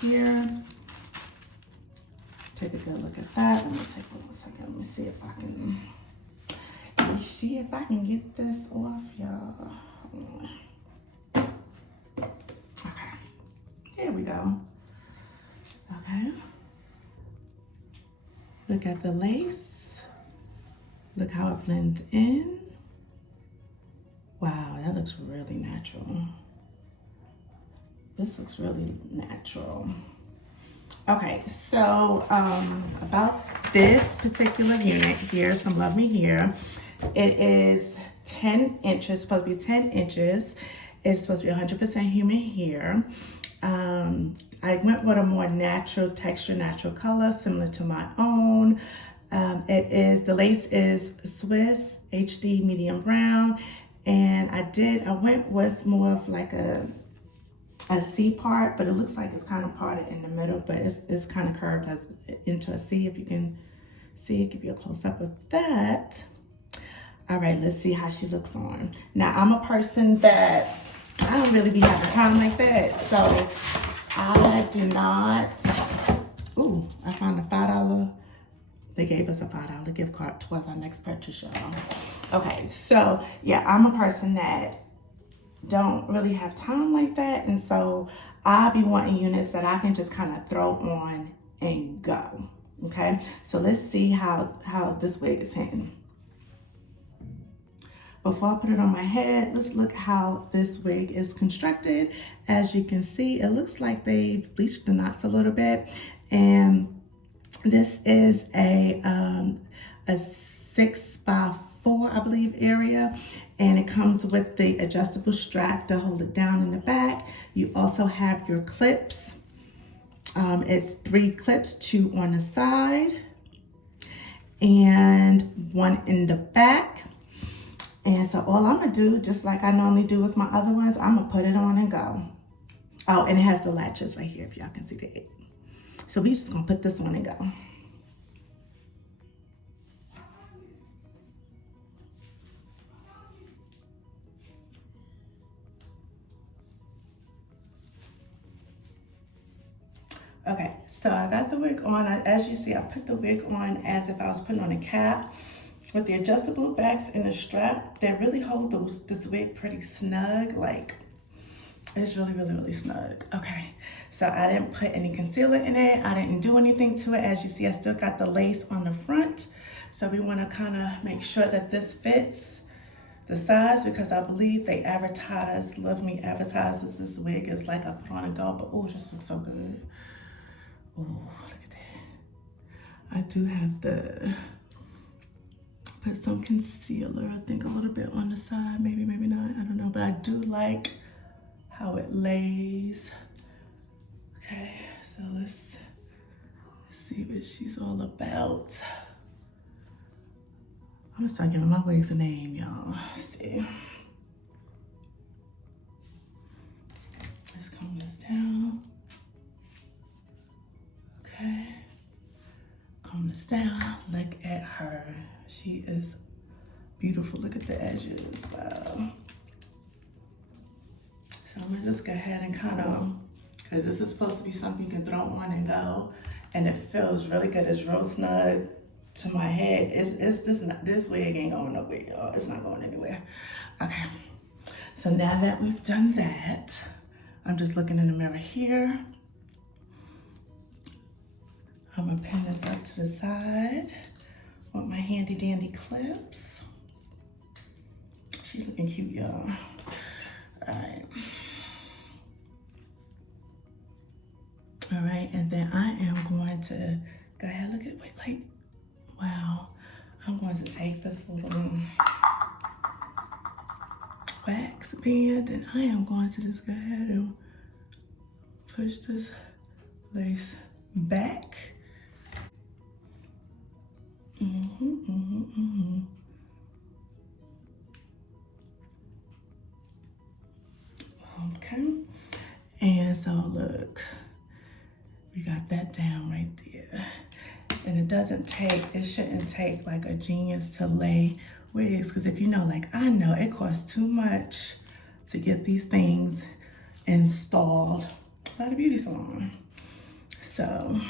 here. Take a good look at that. Let me take a second. Let me see if I can. Let me see if I can get this off, y'all. Okay. There we go. Okay. Look at the lace. Look how it blends in. Wow, that looks really natural. This looks really natural. Okay, so about this particular unit here is from Luvmehair. It is 10 inches, supposed to be 10 inches. It's supposed to be 100% human hair. I went with a more natural texture, natural color, similar to my own. The lace is Swiss HD medium brown. And I went with more of like a C part, but it looks like it's kind of parted in the middle, but it's kind of curved into a C. If you can see it, give you a close up of that. All right, let's see how she looks on. Now, I'm a person that I don't really be having time like that, so I do not. Ooh, I found a $5. They gave us a $5 gift card towards our next purchase, y'all. Okay, so yeah, I'm a person that don't really have time like that, and so I'll be wanting units that I can just kind of throw on and go. Okay, so let's see how this wig is hitting. Before I put it on my head, let's look how this wig is constructed. As you can see, it looks like they've bleached the knots a little bit, and this is a 6x4, I believe, area, and it comes with the adjustable strap to hold it down in the back. You also have your clips. It's 3 clips, 2 on the side and 1 in the back. And so all I'm gonna do, just like I normally do with my other ones, I'm gonna put it on and go. Oh, and it has the latches right here, if y'all can see that. So we just gonna put this on and go. Okay, so I got the wig on. As you see, I put the wig on as if I was putting on a cap. With the adjustable backs and the strap, they really hold this wig pretty snug. Like, it's really, really, really snug. Okay, so I didn't put any concealer in it. I didn't do anything to it. As you see, I still got the lace on the front. So we want to kind of make sure that this fits the size, because I believe they Luvme advertises this wig as like a put on and go, but oh, this looks so good. Oh, look at that. I do have to put some concealer, I think a little bit on the side, maybe not, I don't know, but I do like how it lays. Okay, so let's see what she's all about. I'm gonna start giving my wigs a name, y'all. Let's see. Let's comb this down. Okay. Comb this down. Look at her. She is beautiful. Look at the edges. Wow. So I'm gonna just go ahead and kind of, because this is supposed to be something you can throw on and go, and it feels really good. It's real snug to my head. This wig ain't going nowhere, y'all. It's not going anywhere. Okay. So now that we've done that, I'm just looking in the mirror here. I'm gonna pin this up to the side with my handy dandy clips. She's looking cute, y'all. All right. All right, and then I am going to go ahead, wow. I'm going to take this little wax band, and I am going to just go ahead and push this lace back. Okay, and so look, we got that down right there. And it shouldn't take like a genius to lay wigs, because if you know, like I know, it costs too much to get these things installed at a beauty salon. So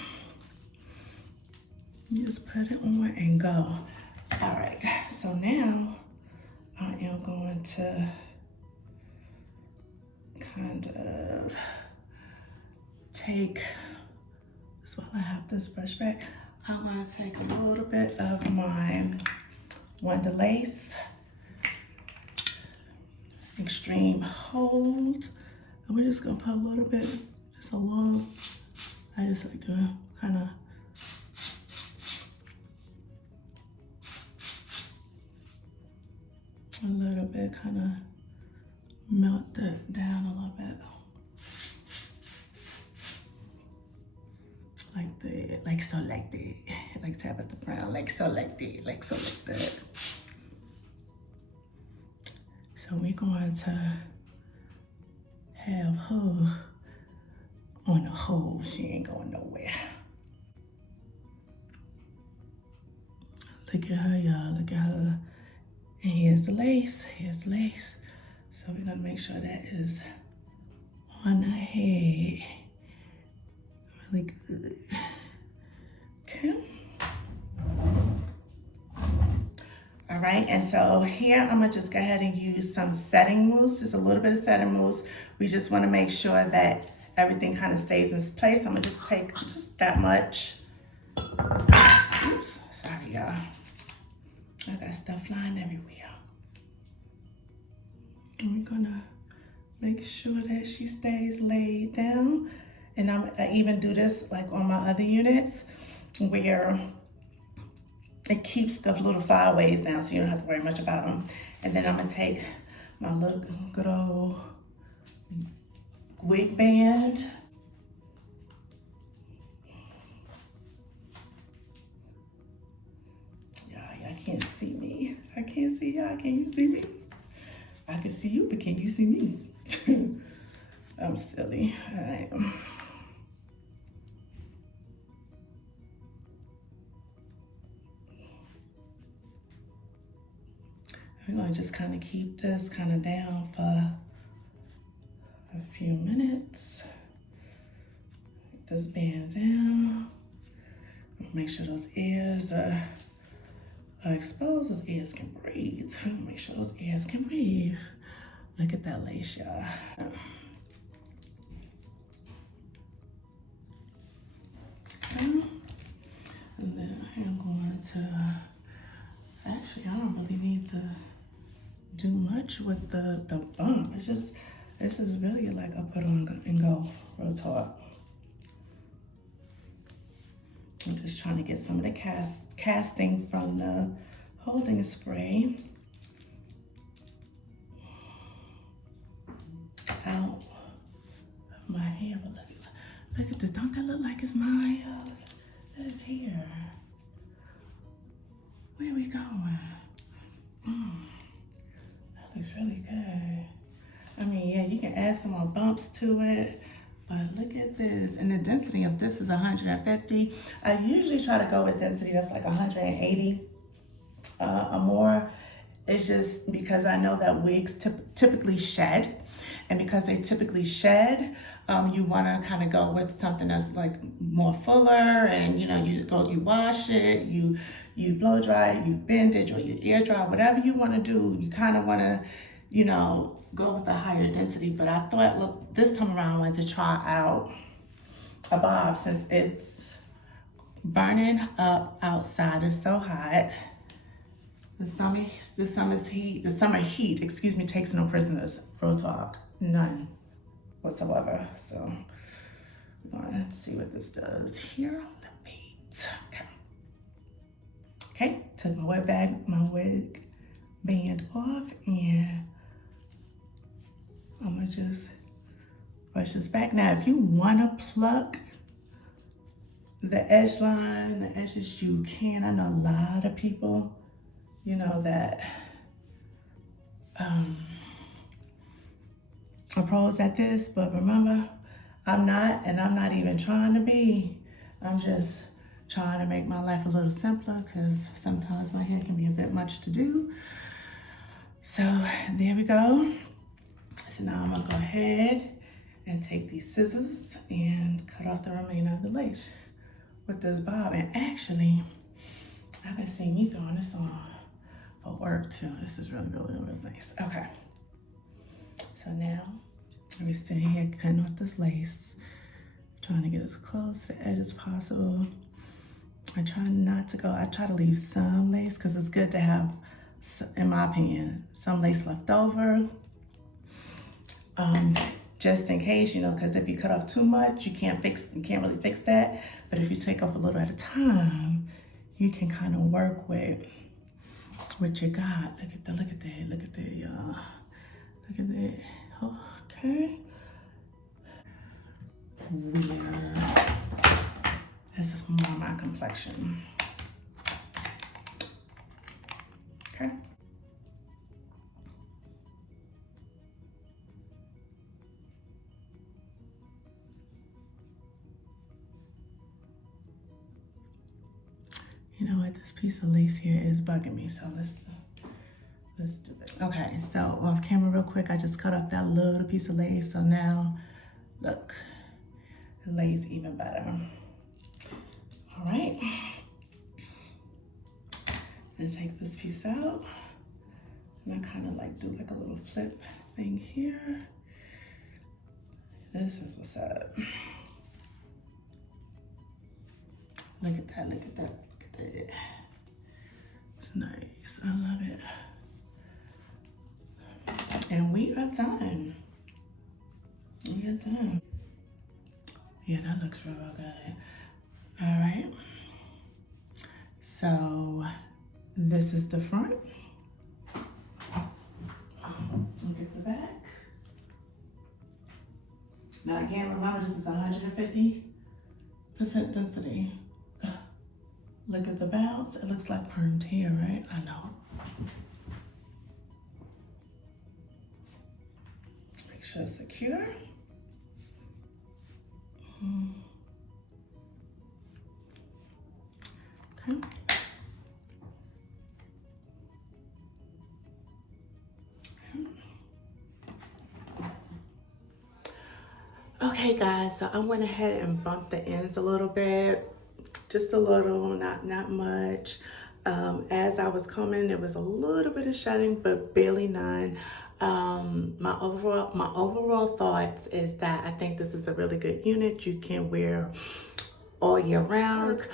you just put it on and go. All right, so now I am going to kind of take, just while I have this brush back, I'm going to take a little bit of my Wonder Lace Extreme Hold, and we're just going to put a little bit, just a little, I just like to kind of a little bit, kind of melt that down a little bit. Like that, like so, like that. Like Tabitha Brown, like so, like that, like so, like that. So we're going to have her on the hold. She ain't going nowhere. Look at her, y'all, look at her. And here's the lace, here's the lace. So we're gonna make sure that is on her head. Really good. Okay. All right, and so here I'm gonna just go ahead and use some setting mousse, just a little bit of setting mousse. We just wanna make sure that everything kind of stays in place. I'm gonna just take just that much. Oops, sorry y'all. I got stuff flying everywhere. And we're gonna make sure that she stays laid down. And I even do this like on my other units where it keeps the little flyaways down so you don't have to worry much about them. And then I'm gonna take my little good old wig band. Y'all can't see me. I can't see y'all. Can you see me? I can see you, but can you see me? I'm silly. I am. We're gonna just kind of keep this kind of down for a few minutes. Get this band down. Make sure those ears are exposed. Those ears can breathe. Make sure those ears can breathe. Look at that lace, y'all. Okay. And then I'm going to, actually, I don't really need to do much with the bump. It's just, this is really like a put on and go real talk. I'm just trying to get some of the casting from the holding spray out of my hair. But look at this. Don't that look like it's mine? Oh, that is here. Where are we going? That looks really good. I mean, yeah, you can add some more bumps to it. But look at this, and the density of this is 150. I usually try to go with density that's like 180 or more. It's just because I know that wigs typically shed, and because they typically shed, you want to kind of go with something that's like more fuller, and you know, you wash it, you blow dry it, you bend it, or you air dry, whatever you want to do. You kind of want to, you know, go with a higher density. But I thought, look, this time around I wanted to try out a bob since it's burning up outside. It's so hot. The summer heat, excuse me, takes no prisoners. Real talk, none whatsoever. So we're gonna see what this does here on the feet. Okay, took my wig band off, and I'm gonna just brush this back. Now, if you wanna pluck the edge line, the edges, you can. I know a lot of people, you know, that are pros at this, but remember, I'm not, and I'm not even trying to be. I'm just trying to make my life a little simpler, because sometimes my hair can be a bit much to do. So there we go. So now I'm gonna go ahead and take these scissors and cut off the remainder of the lace with this bob. And actually, I can see me throwing this on for work too. This is really, really, really nice. Okay. So now we standing here cutting off this lace, trying to get as close to the edge as possible. I try not to go, I try to leave some lace because it's good to have, in my opinion, some lace left over. Just in case, you know, because if you cut off too much, you can't really fix that. But if you take off a little at a time, you can kind of work with what you got. Look at that, look at that, look at that, y'all. Look at that. Okay. Weird. This is more my complexion. Okay. You know what? This piece of lace here is bugging me, so let's do this. Okay, so off camera real quick, I just cut off that little piece of lace. So now, look, it lays even better. All right. Then take this piece out. And I kind of like do like a little flip thing here. This is what's up. Look at that, look at that, look at that. It's nice, I love it. And we are done. We are done. Yeah, that looks real good. All right. So this is the front. Look at the back. Now again, remember this is 150% density. Look at the bounce. It looks like permed hair, right? I know. Make sure it's secure. Okay. Okay guys, so I went ahead and bumped the ends a little bit, just a little, not much. As I was combing, there was a little bit of shedding, but barely none. My overall thoughts is that I think this is a really good unit. You can wear all year round.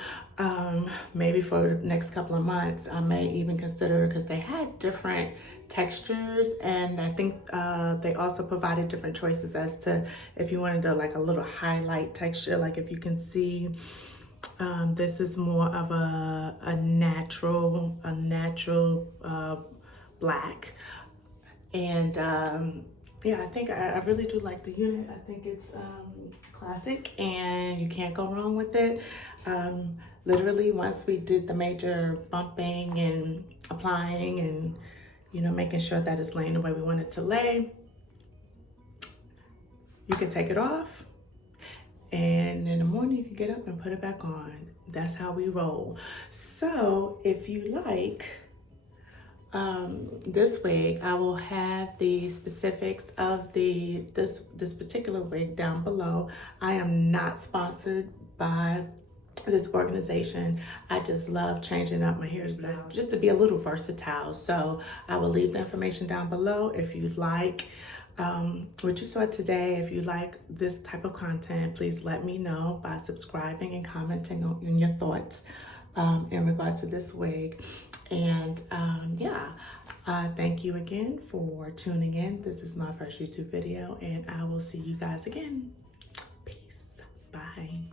Maybe for the next couple of months, I may even consider, because they had different textures, and I think they also provided different choices as to if you wanted to like a little highlight texture. Like if you can see, this is more of a natural black. And yeah, I think I really do like the unit. I think it's classic and you can't go wrong with it. Literally, once we did the major bumping and applying and, you know, making sure that it's laying the way we want it to lay, you can take it off. And in the morning, you can get up and put it back on. That's how we roll. So if you like, this wig, I will have the specifics of this particular wig down below. I am not sponsored by this organization. I just love changing up my hairstyle just to be a little versatile. So I will leave the information down below if you'd like. What you saw today, if you like this type of content, please let me know by subscribing and commenting on your thoughts in regards to this wig. And yeah, thank you again for tuning in. This is my first YouTube video, and I will see you guys again. Peace. Bye.